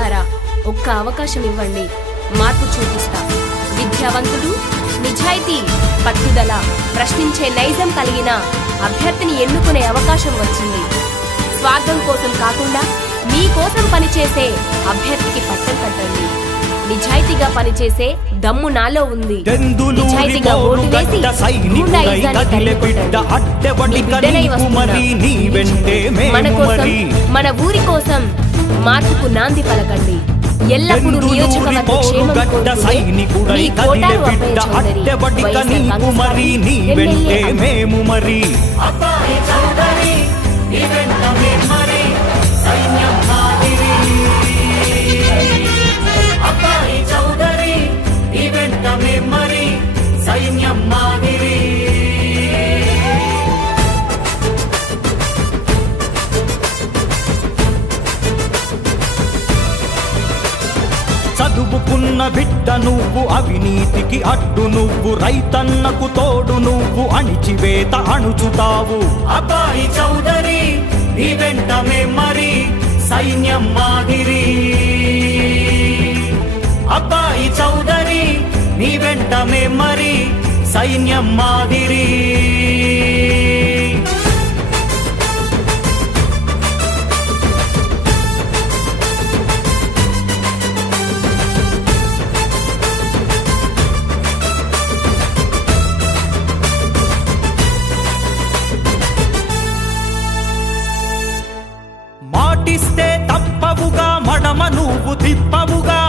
మిత్రులారా, ఒక్క అవకాశం ఇవ్వండి, మార్పు చూపిస్తా. విద్యావంతుడు, నిజాయితీ, పట్టుదల, ప్రశ్నించే నైజం కలిగిన అభ్యర్థిని ఎన్నుకునే అవకాశం వచ్చింది. స్వార్థం కోసం కాకుండా మీ కోసం పనిచేసే అభ్యర్థికి పట్టం కట్టండి. నిజాయితీగా పనిచేసే దమ్ము నాలో ఉంది. నిజాయితీగా ఓటు వేసి గూండాయిజాన్ని తరిమికొట్టండి. మన కోసం, మన ఊరి కోసం మార్పుకు నాంది పలకండి. ఎల్లప్పుడూ నియోజకవర్గ క్షేమం కోరుకునే మీ కోటారు అభయ చౌదరి, చదువుకున్న బిడ్డ నువ్వు, అవినీతికి అడ్డు నువ్వు, రైతన్నకు తోడు నువ్వు, అణిచివేత అణుచుతావు. అబ్బాయి చౌదరి నీ వెంట మేం మరి, సైన్యం మాదిరి. అబ్బాయి చౌదరి నీ వెంట మేం మరి, సైన్యం మాదిరి. మాటిస్తే తప్పవుగా, మడమ నువ్వు తిప్పవుగా.